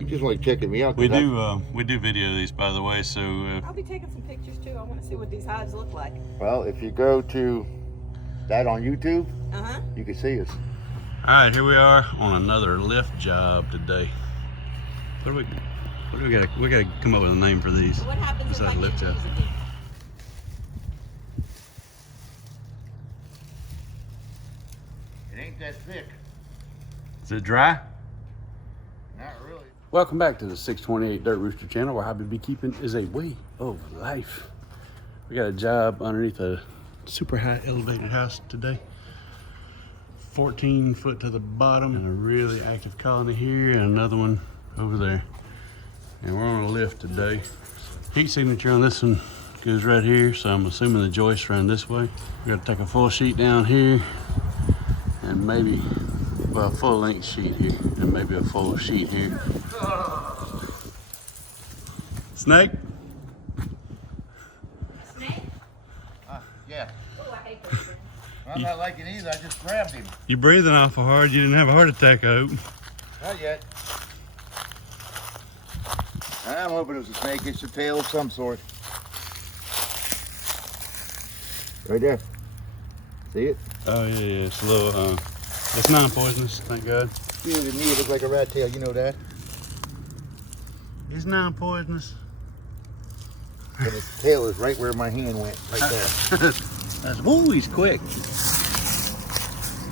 You just like checking me out. We do video these, by the way, so... I'll be taking some pictures too. I want to see what these hives look like. Well, if you go to that on YouTube, you can see us. All right, here we are on another lift job today. What do we got? We got to come up with a name for these. So what happens if I lift get job. these again? It ain't that thick. Is it dry? Not really. Welcome back to the 628 Dirt Rooster channel, where hobby beekeeping is a way of life. We got a job underneath a super high elevated house today. 14 foot to the bottom, and a really active colony here, and another one over there. And we're on a lift today. Heat signature on this one goes right here, so I'm assuming the joists run this way. We got to take a full sheet down here, and maybe, well, a full length sheet here, and maybe a full sheet here. Snake? Snake? Yeah. Oh, I hate those things. I'm not liking either. I just grabbed him. You're breathing awful hard. You didn't have a heart attack, I hope. Not yet. I'm hoping it was a snake. It's a tail of some sort. Right there. See it? Oh, yeah. It's a little, it's non-poisonous, thank God. See, to me, it looks like a rat tail. You know that? It's non-poisonous. And its tail is right where my hand went, right there. Ooh, he's quick.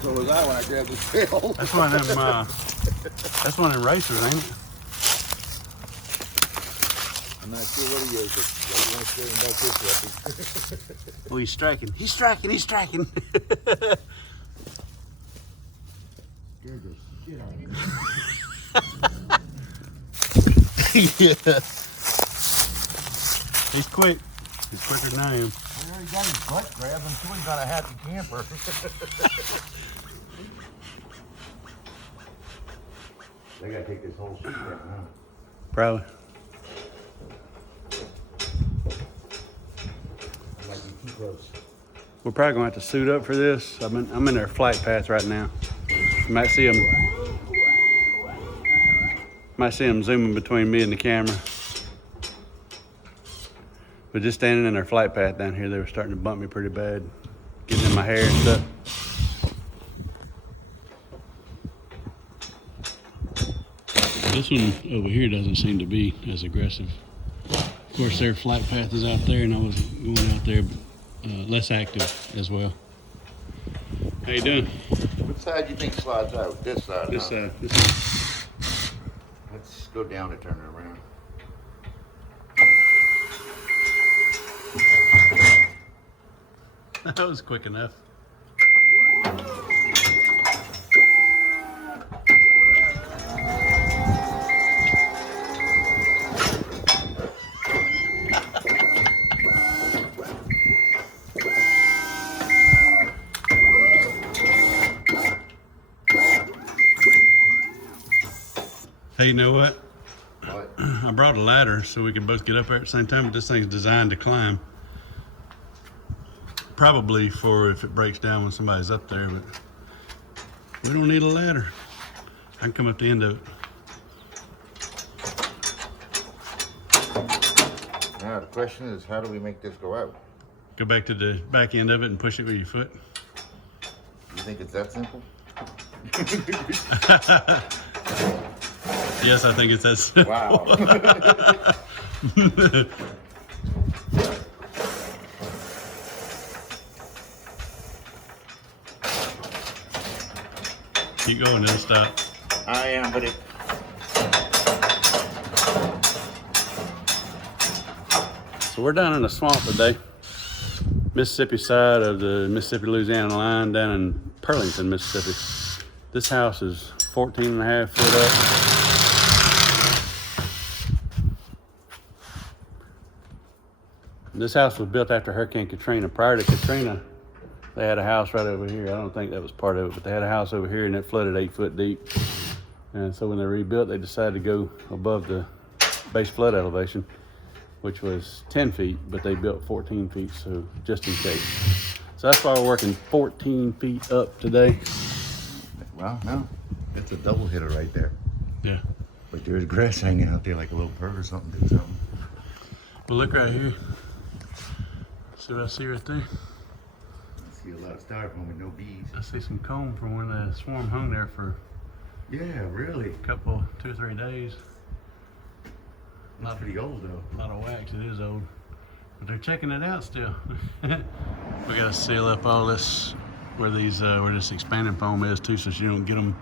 So was I when I grabbed his tail. That's one of them, that's one of them racers, ain't it? I'm not sure what he is, but I want to stay back this way. Oh, he's striking. He's striking. He's striking. Scared the shit out of me. Yeah. He's quick. He's quicker than I am. We already got his butt grabbed. I'm sure he's not a happy camper. They gotta take this whole sheet down, huh? Probably. Like you too close. We're probably gonna have to suit up for this. I'm in their flight path right now. You might see them zooming between me and the camera. But just standing in their flight path down here, they were starting to bump me pretty bad, getting in my hair and stuff. This one over here doesn't seem to be as aggressive. Of course, their flight path is out there, and I was going out there less active as well. How you doing? Which side do you think slides out? This side, This huh? side. This side. Let's go down and turn it around. That was quick enough. Hey, you know what? What? I brought a ladder so we can both get up there at the same time, but this thing's designed to climb. Probably for if it breaks down when somebody's up there, but we don't need a ladder. I can come up the end of it. Now the question is, how do we make this go out? Go back to the back end of it and push it with your foot. You think it's that simple? Yes, I think it's that simple. Wow. Keep going, it'll stop. I am, but it. So we're down in the swamp today. Mississippi side of the Mississippi-Louisiana line, down in Pearlington, Mississippi. This house is 14 and a half foot up. This house was built after Hurricane Katrina. Prior to Katrina, they had a house right over here. I don't think that was part of it, but they had a house over here and it flooded 8 foot deep. And so when they rebuilt, they decided to go above the base flood elevation, which was 10 feet, but they built 14 feet, so just in case. So that's why we're working 14 feet up today. Well, no, it's a double hitter right there. Yeah. But there's grass hanging out there like a little bird or something. Do something. Well, look right here. See what I see right there? I see a lot of styrofoam with no bees. I see some comb from when the swarm hung there for Yeah, really. a couple, 2 or 3 days. Not pretty old though. A lot of wax, it is old. But they're checking it out still. We gotta seal up all this where these where this expanding foam is too, so you don't get them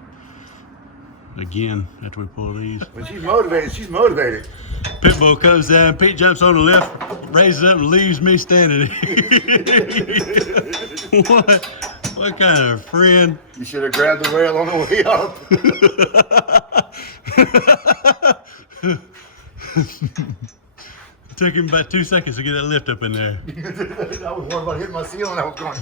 again after we pull these. When she's motivated, she's motivated. Pitbull comes down, Pete jumps on the left, raises up and leaves me standing here. What kind of friend? You should have grabbed the rail on the way up. It took him about 2 seconds to get that lift up in there. I was worried about hitting my ceiling. I was going.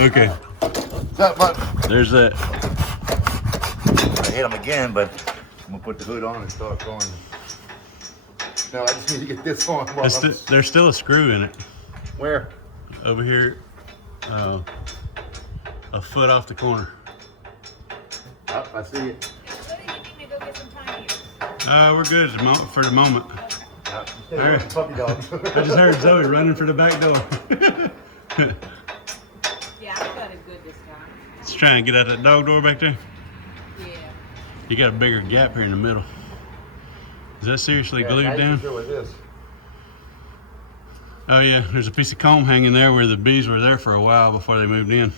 Okay, But there's that. I hit him again, but I'm gonna put the hood on and start going. No, I just need to get this on. While There's still a screw in it. Where? Over here, a foot off the corner. Oh, I see it. We're good for the moment. Stay away from puppy dogs. I just heard Zoe running for the back door. Yeah, I got it good this time. Let's try and get out that dog door back there. Yeah. You got a bigger gap here in the middle. Is that seriously Yeah, glued now you down? can feel with this. Oh yeah, there's a piece of comb hanging there where the bees were there for a while before they moved in.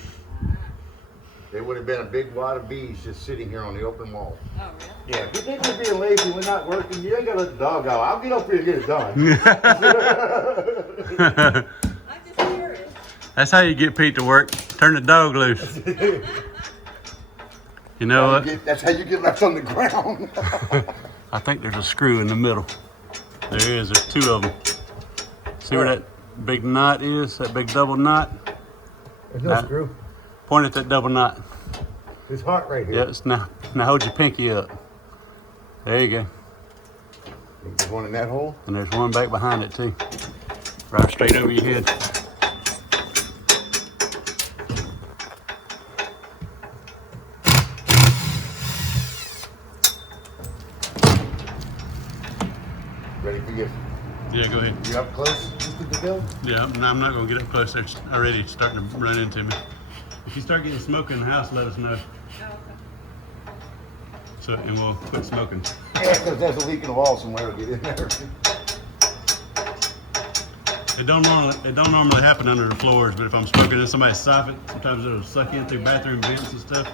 There would have been a big wad of bees just sitting here on the open wall. Oh, really? Yeah, if you think we're being lazy, we're not working, you ain't gotta let the dog out. I'll get up here and get it done. I'm just curious. That's how you get Pete to work. Turn the dog loose. You know what? That's how you get left on the ground. I think there's a screw in the middle. There is. There's 2 of them. See where that big knot is? That big double knot? There's no screw. Point at that double knot. His heart right here. Yes. Now hold your pinky up. There you go. There's one in that hole. And there's one back behind it too. Right straight over your head. Ready for you? Yeah, go ahead. You up close, Mr. DeVille? Yeah, I'm not gonna get up close. They're already starting to run into me. If you start getting smoke in the house, let us know. Oh, okay. So, and we'll quit smoking. Yeah, because there's a leak in the wall somewhere to get in there. It don't normally happen under the floors, but if I'm smoking in somebody's soffit, sometimes it'll suck in through bathroom vents and stuff.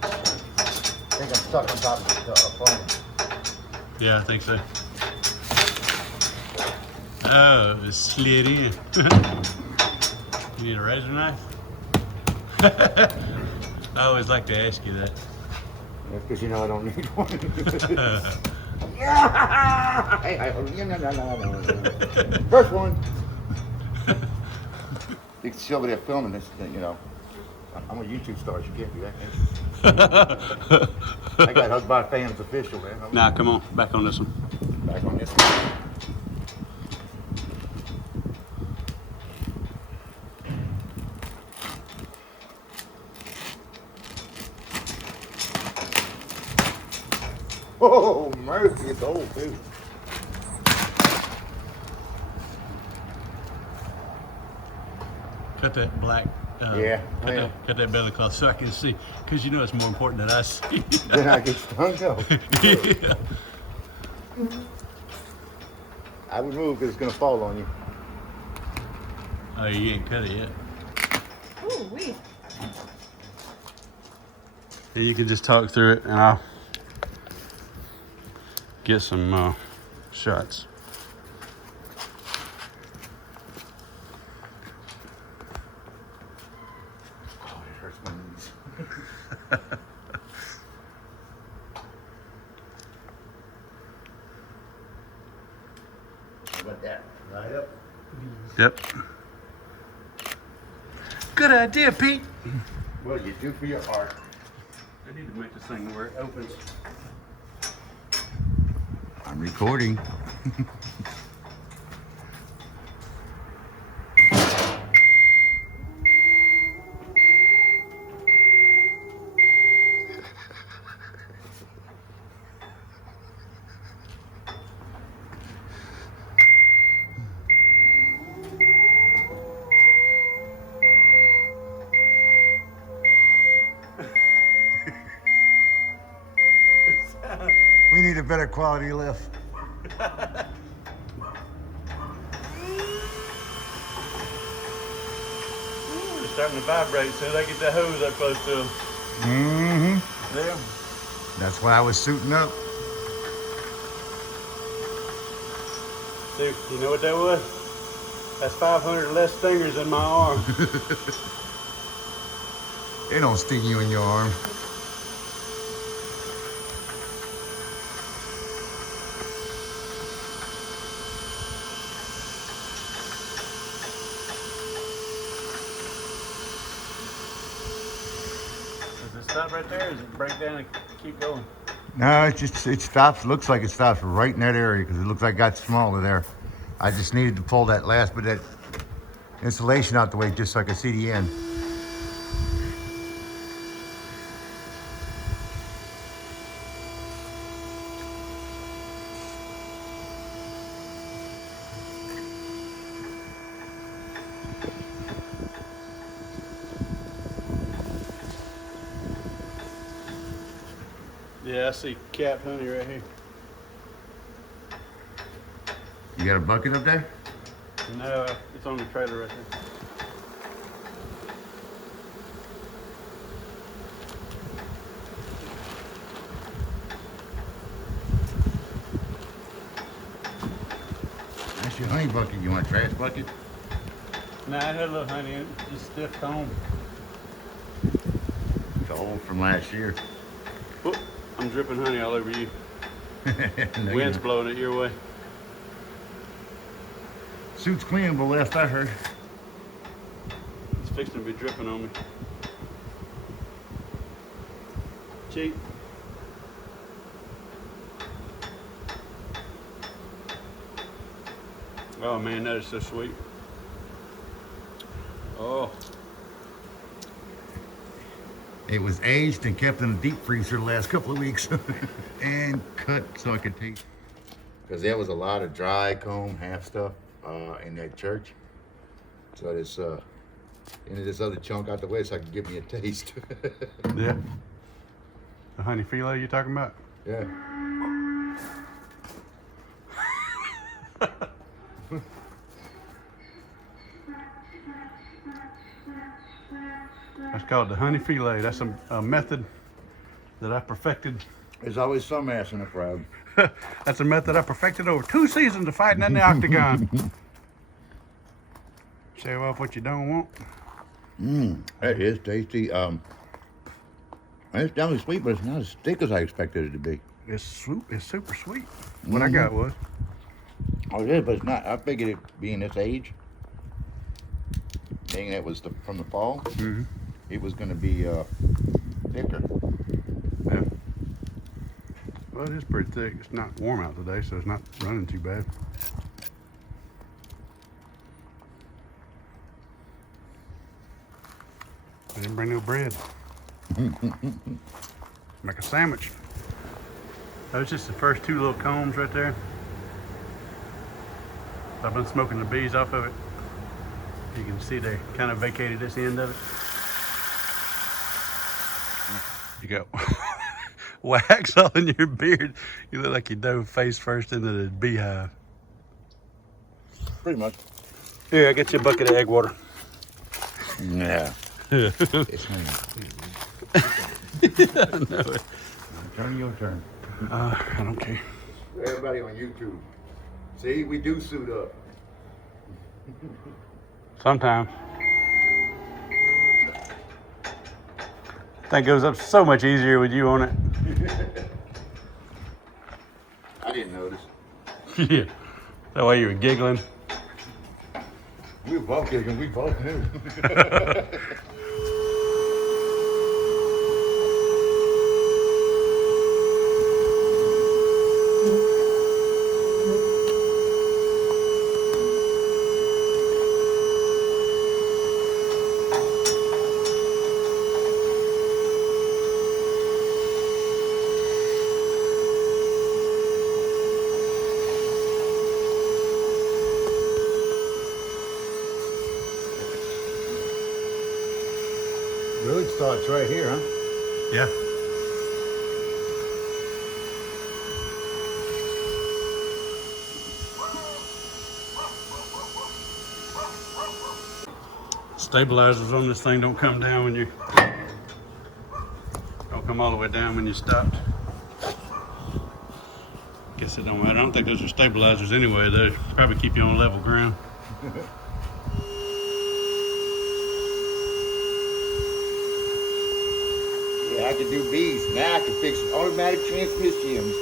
I think I'm stuck on top of the phone. Yeah, I think so. Oh, it slid in. You need a razor knife? I always like to ask you that. That's because you know I don't need one. First one. You can see over there filming this thing, you know. I'm a YouTube star, you can't do that, can you? I got hugged by fans official, man. Nah, come on, back on this one. Back on this one. Oh, mercy, it's old too. Cut that black. Yeah, Cut that belly cloth so I can see, because you know it's more important that I see. Then I get stung though. Yeah. I would move because it's gonna fall on you. Oh, you ain't cut it yet. Ooh, wee. And you can just talk through it, and I'll get some shots. Oh, it hurts my knees. How about that? Right up. Yep. Good idea, Pete. What do you do for your heart? I need to make this thing where it opens. I'm recording. We need a better quality lift. It's starting to vibrate as soon as I get that hose up close to them. Mm-hmm. Yeah. That's why I was suiting up. See, you know what that was? That's 500 less stingers in my arm. They don't sting you in your arm. Does it stop right there or does it break down and keep going? No, it stops. Looks like it stops right in that area because it looks like it got smaller there. I just needed to pull that last bit of that insulation out the way just so I could see the end. Yeah, I see cap honey right here. You got a bucket up there? No, it's on the trailer right there. That's your honey bucket. You want a trash bucket? Nah, I had a little honey in it, just stiff comb. It's old from last year. Whoop, I'm dripping honey all over you. No, Wind's blowing it your way. Suit's cleanable, last I heard. It's fixing to be dripping on me. Cheap. Oh man, that is so sweet. Oh, It was aged and kept in a deep freezer the last couple of weeks and cut so I could taste. Because there was a lot of dry comb, half stuff in that church. So this, into this other chunk out the way so I could give me a taste. yeah. The honey filet you talking about? Yeah. That's called the honey filet. That's a method that I perfected. There's always some ass in a crowd. That's a method I perfected over 2 seasons of fighting in the octagon. Shave off what you don't want. That is tasty. It's definitely sweet, but it's not as thick as I expected it to be. It's super sweet. What I got was. Oh, it is, but it's not. I figured it being this age, being it was from the fall, it was going to be thicker. Yeah. Well, it is pretty thick. It's not warm out today, so it's not running too bad. I didn't bring no bread. Make a sandwich. That was just the first 2 little combs right there. I've been smoking the bees off of it. You can see they kind of vacated this end of it. You got wax all in your beard. You look like you dove face first into the beehive. Pretty much. Here, I get you a bucket of egg water. Yeah. It's me. I know it. Turn your turn. I don't care. Everybody on YouTube. See, we do suit up. Sometimes. Thing goes up so much easier with you on it. I didn't notice. Yeah. That way you were giggling. We were both giggling. We both knew. Road starts right here, huh? Yeah. stabilizers on this thing don't come down when you don't come all the way down when you stopped. Guess it don't matter. I don't think those are stabilizers anyway. They probably keep you on level ground. Yeah, I can do bees. Now I can fix automatic transmissions.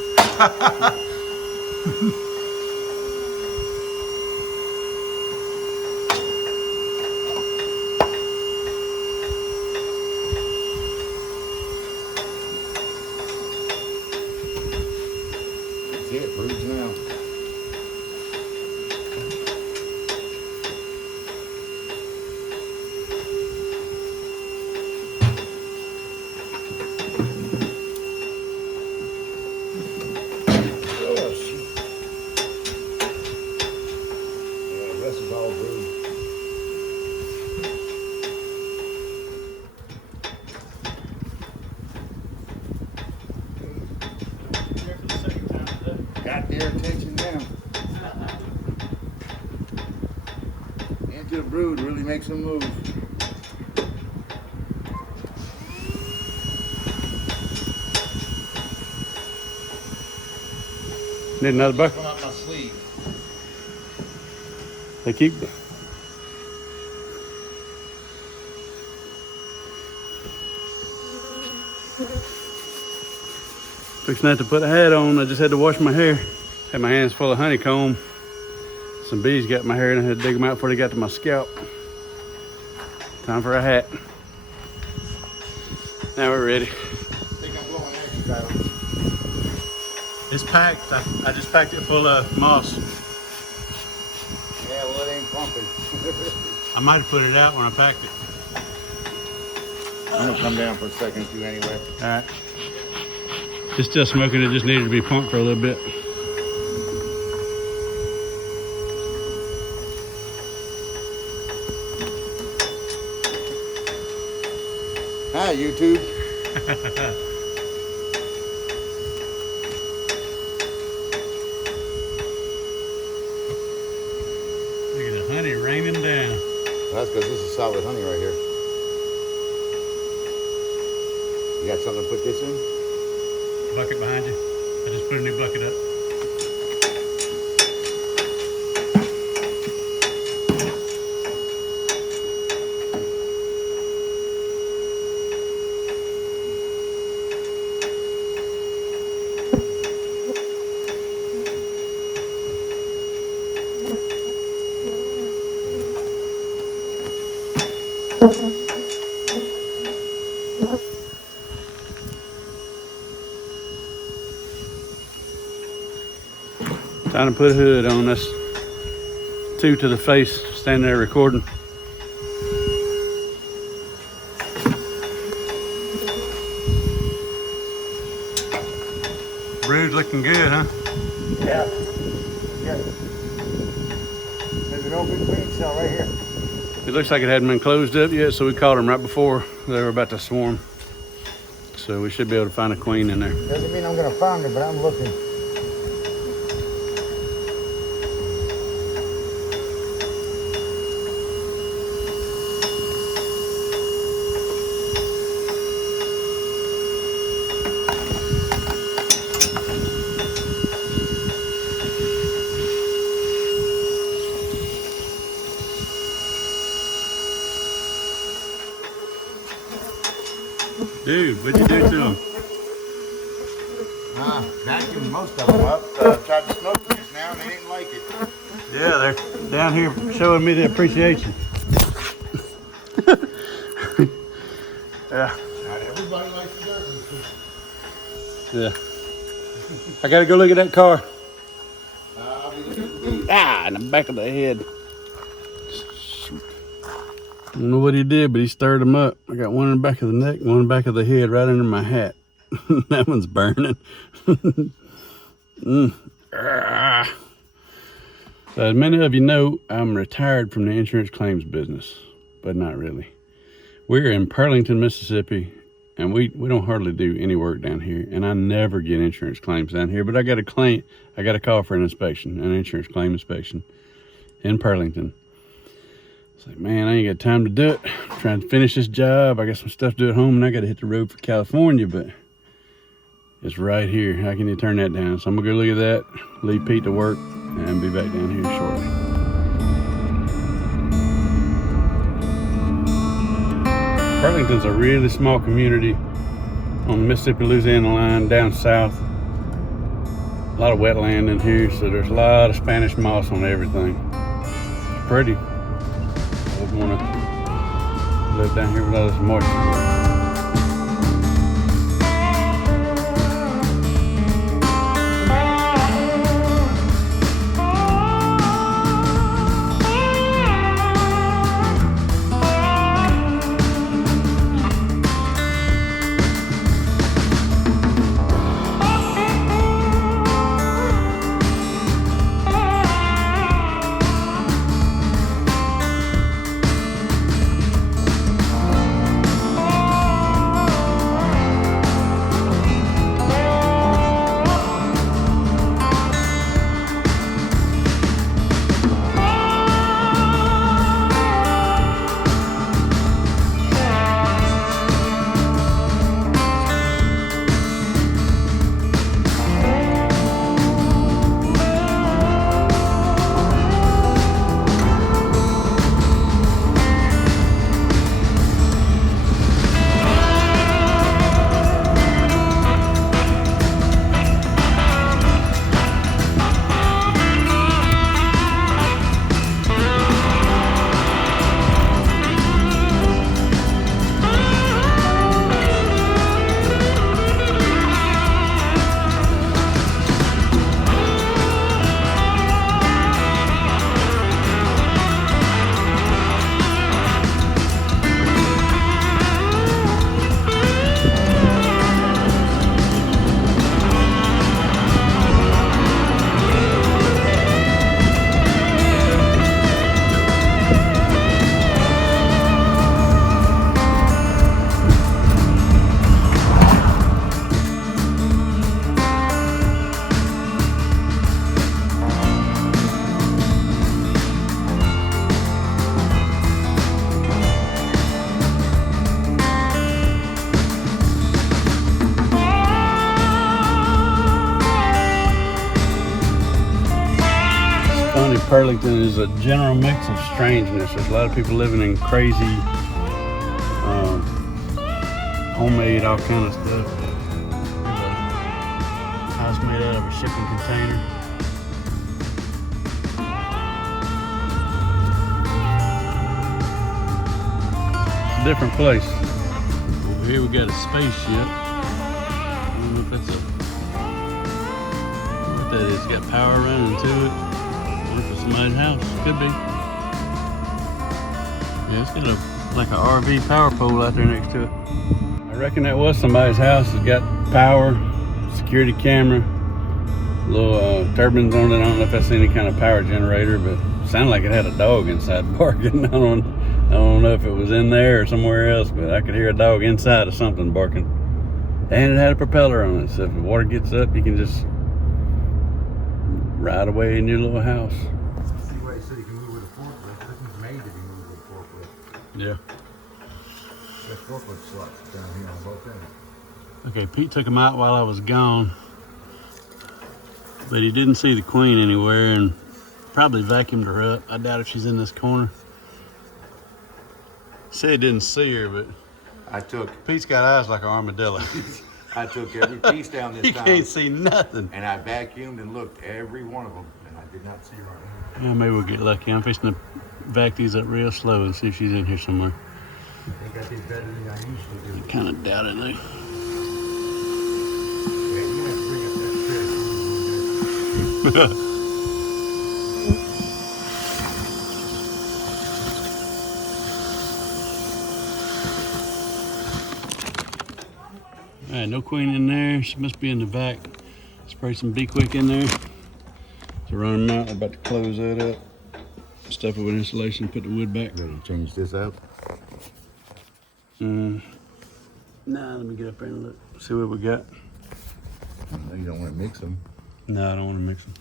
That's it, broods now. Oh, shit. Yeah, the rest is all brood. Got their attention now. Into the brood really makes them move. Need another bucket? One up my sleeve. They keep. Fixing that to put a hat on. I just had to wash my hair. Had my hands full of honeycomb. Some bees got in my hair and I had to dig them out before they got to my scalp. Time for a hat. Now we're ready. I think I'm blowing extra. It's packed. I just packed it full of moss. Yeah, well, it ain't pumping. I might have put it out when I packed it. I'm gonna come down for a second too anyway. All right. It's still smoking. It just needed to be pumped for a little bit. Hi, YouTube. Look at the honey raining down. That's because this is solid honey right here. You got something to put this in? Bucket behind you. I just put a new bucket up. Time to put a hood on. That's two to the face, standing there recording. Brood looking good, huh? Yeah. There's an open queen cell right here. It looks like it hadn't been closed up yet, so we caught them right before they were about to swarm. So we should be able to find a queen in there. Doesn't mean I'm gonna find her, but I'm looking. Dude, what'd you do to them? Vacuumed most of them up. Tried to smoke these now and they didn't like it. Yeah, they're down here showing me the appreciation. Yeah. Not everybody likes the dirt. Yeah. I gotta go look at that car. I'll be looking for these. Ah, in the back of the head. Shoot. I don't know what he did, but he stirred them up. I got one in the back of the neck, one in the back of the head, right under my hat. That one's burning. Ah. So as many of you know, I'm retired from the insurance claims business, but not really. We're in Pearlington, Mississippi, and we don't hardly do any work down here, and I never get insurance claims down here, but I got a call for an inspection, an insurance claim inspection in Pearlington. It's like, man, I ain't got time to do it. I'm trying to finish this job. I got some stuff to do at home, and I got to hit the road for California, but it's right here. How can you turn that down? So I'm gonna go look at that, leave Pete to work, and be back down here shortly. Pearlington's a really small community on the Mississippi-Louisiana line down south. A lot of wetland in here, so there's a lot of Spanish moss on everything. It's pretty. I wouldn't want to live down here with all this moisture. Pearlington is a general mix of strangeness. There's a lot of people living in crazy, homemade, all kind of stuff. There's a house made out of a shipping container. It's a different place. Over here we got a spaceship. I don't know if that's what that is. It's got power running to it. For somebody's house, could be. Yeah, it's got like an RV power pole out there next to it. I reckon that was somebody's house. It's got power, security camera, little turbines on it. I don't know if that's any kind of power generator, but it sounded like it had a dog inside barking. I don't know if it was in there or somewhere else, but I could hear a dog inside of something barking. And it had a propeller on it, so if the water gets up, you can just ride away in your little house. See why he said he can move with a forklift. This one's made to be moved with a forklift. Yeah. That forklift slots down here on both ends. Okay, Pete took him out while I was gone, but he didn't see the queen anywhere and probably vacuumed her up. I doubt if she's in this corner. Said he didn't see her, but Pete's got eyes like an armadillo. I took every piece down this He time. can't see nothing. And I vacuumed and looked every one of them, and I did not see her right now. Yeah, maybe we'll get lucky. I'm fixing to vac these up real slow and see if she's in here somewhere. I think I did better than I usually do. I kind of doubt it though. Yeah, you have to bring up that fish. All right, no queen in there. She must be in the vac. Spray some Be Quick in there to run them out. I'm about to close that up. Stuff it with insulation, put the wood back. Ready to change this out? Nah, let me get up there and look. See what we got. No, you don't want to mix them. No, I don't want to mix them.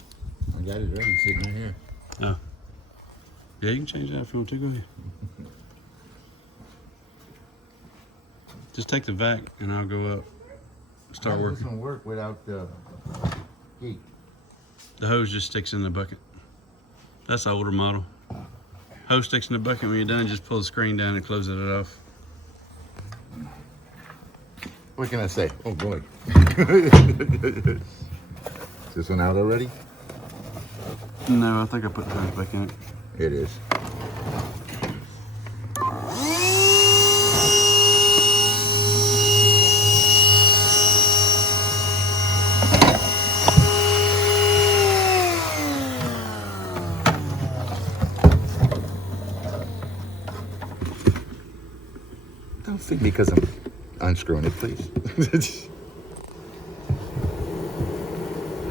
I got it ready, sitting right here. No. Yeah, you can change that if you want to. Go ahead. Just take the vac and I'll go up. Start How does working. this one work without the heat? The hose just sticks in the bucket. That's the older model. Hose sticks in the bucket. When you're done, just pull the screen down and close it off. What can I say? Oh boy. Is this one out already? No, I think I put the hose back in it. It is. Don't feed me because I'm unscrewing it, please.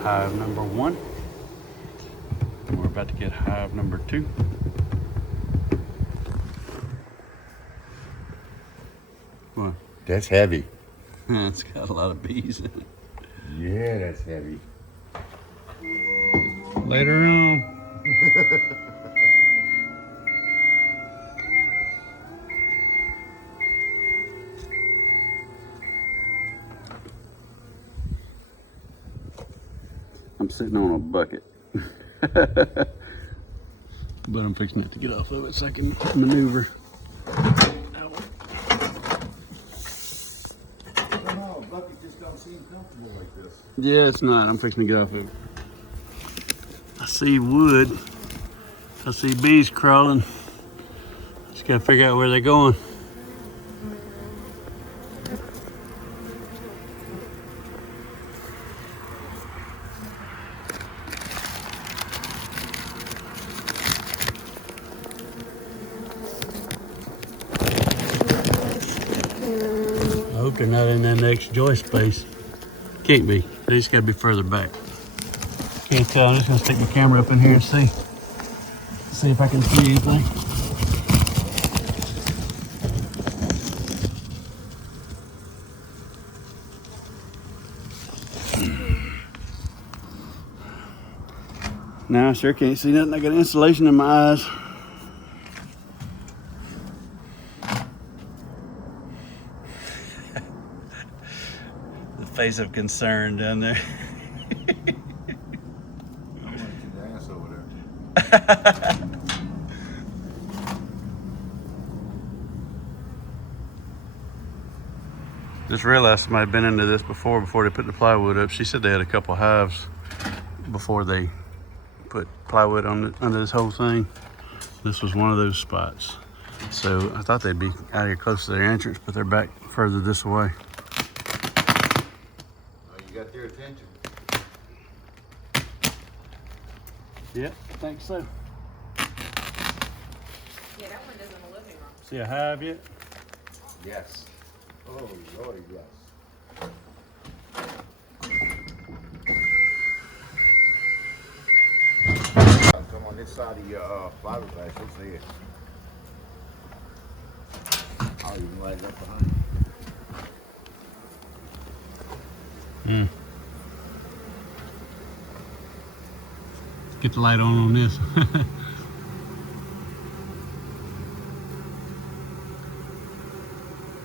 Hive number 1. And we're about to get hive number 2. What? That's heavy. It's got a lot of bees in it. Yeah, that's heavy. Later on. I'm sitting on a bucket. But I'm fixing it to get off of it so I can maneuver. Somehow a bucket just don't seem comfortable like this. Yeah, it's not. I'm fixing to get off of it. I see wood. I see bees crawling. Just gotta figure out where they're going. I hope they're not in that next joist space. Can't be. They just gotta be further back. Can't tell. I'm just gonna stick my camera up in here and see. See if I can see anything. Now I sure can't see nothing. I got insulation in my eyes. The face of concern down there. I want your ass over there. Just realized somebody had been into this before they put the plywood up. She said they had a couple hives before they put plywood on under this whole thing. This was one of those spots. So I thought they'd be out here close to their entrance, but they're back further this way. Oh, you got their attention. Yep, I think so. Yeah, that one is in the living room. See a hive yet? Yes. Oh, Lord, yes. Come on this side of your fiberglass, you'll see it. I'll even light it up behind you. Get the light on this.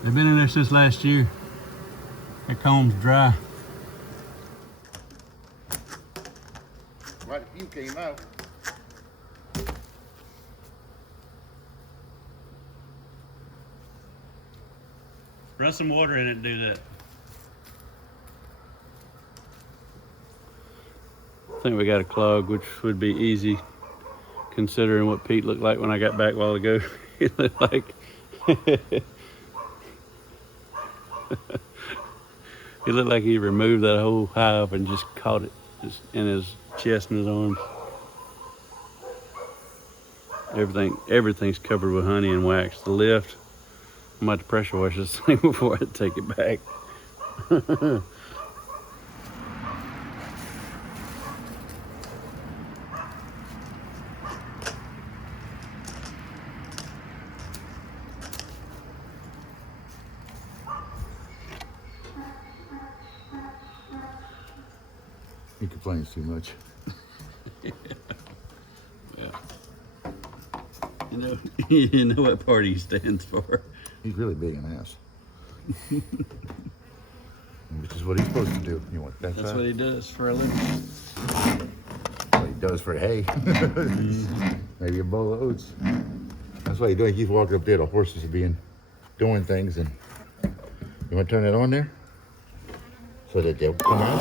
They've been in there since last year. Their comb's dry. Right, a few came out. Run some water in it and do that. I think we got a clog, which would be easy considering what Pete looked like when I got back a while ago. He looked like he looked like he removed that whole hive and just caught it just in his chest and his arms. Everything's covered with honey and wax. The lift, I'm about to pressure wash this thing before I take it back. He complains too much. Yeah. You know what party he stands for. He's really being an ass. Which is what he's supposed to do. You want that That's side? what he does for a living. What he does for hay. Maybe a bowl of oats. That's what he does. He keeps walking up there. The horses are doing things, and you want to turn that on there so that they'll come out.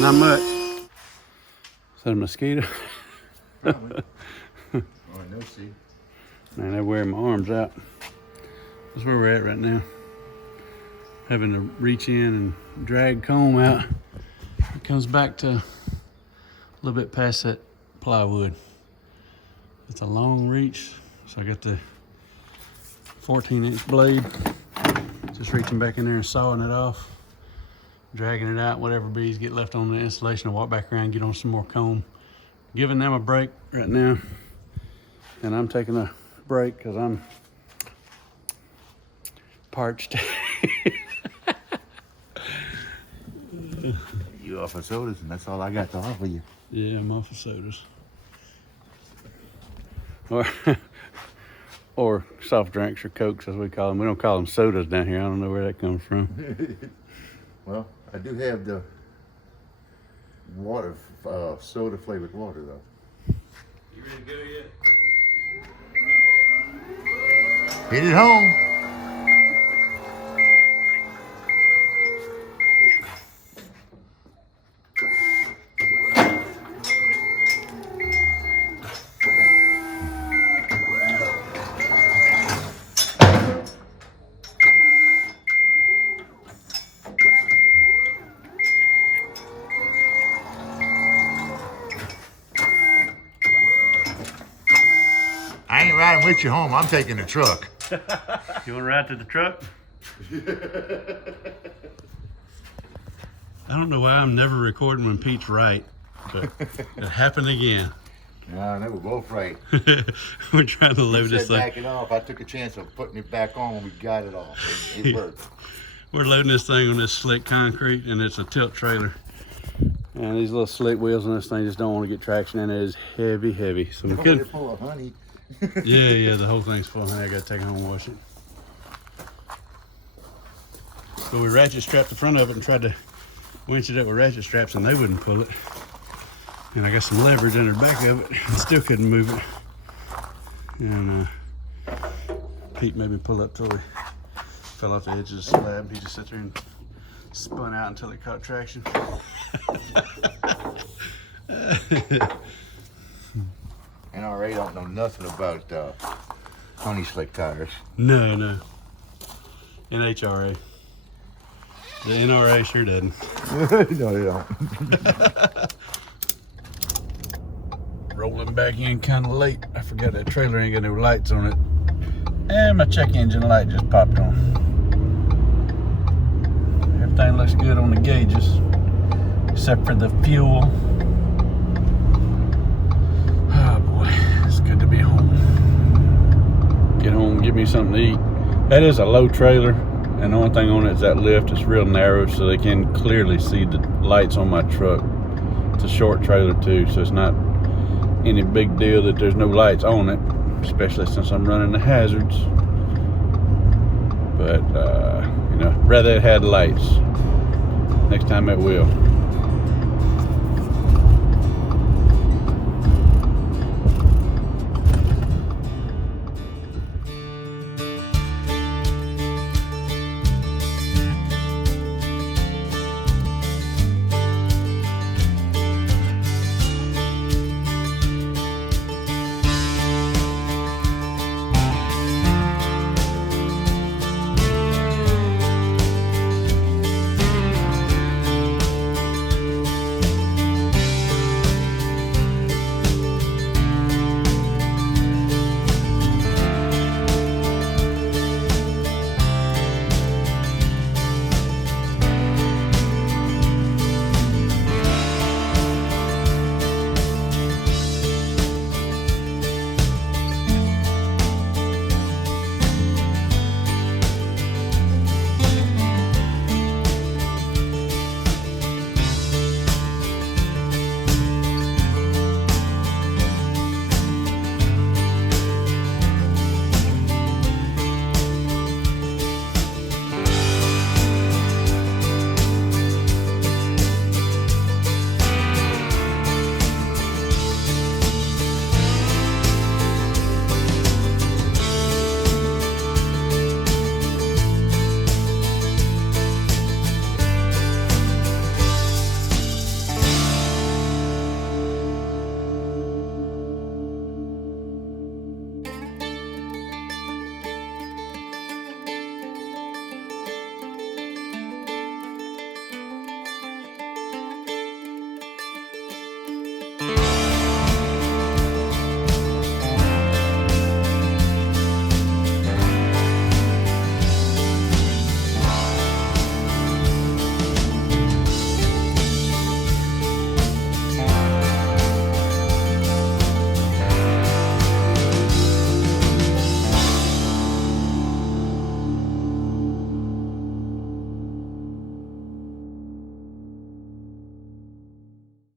Not much. Is that a mosquito? Probably. Oh, no, see. Man, they're wearing my arms out. That's where we're at right now. Having to reach in and drag comb out. It comes back to a little bit past that plywood. It's a long reach, so I got the 14-inch blade. Just reaching back in there and sawing it off. Dragging it out, whatever bees get left on the installation, I walk back around and get on some more comb. Giving them a break right now. And I'm taking a break because I'm parched. You off of sodas, and that's all I got to offer you. Yeah, I'm off of sodas. Or soft drinks or Cokes, as we call them. We don't call them sodas down here. I don't know where that comes from. Well, I do have the water, soda flavored water though. You ready to go yet? Get it home. I ain't riding with you home. I'm taking the truck. You want to ride to the truck? I don't know why I'm never recording when Pete's right, but it happened again. No, they were both right. We're trying to load this Said thing. back it off. I took a chance of putting it back on when we got it off. It worked. We're loading this thing on this slick concrete, and it's a tilt trailer. And these little slick wheels on this thing just don't want to get traction, and it is heavy, heavy. So we Oh, could. they're full of honey. Yeah, the whole thing's full of honey. I gotta take it home and wash it. But we ratchet strapped the front of it and tried to winch it up with ratchet straps, and they wouldn't pull it. And I got some leverage under the back of it and still couldn't move it. And Pete made me pull up till he fell off the edge of the slab. He just sat there and spun out until it caught traction. NRA don't know nothing about honey slick tires. No. NHRA. The NRA sure doesn't. No, they don't. Rolling back in kind of late. I forgot that trailer ain't got no lights on it. And my check engine light just popped on. Everything looks good on the gauges, except for the fuel. Oh boy, it's good to be home. Get home, get me something to eat. That is a low trailer, and the only thing on it is that lift. It's real narrow, so they can clearly see the lights on my truck. It's a short trailer too, so it's not any big deal that there's no lights on it, especially since I'm running the hazards. But rather it had lights. Next time it will.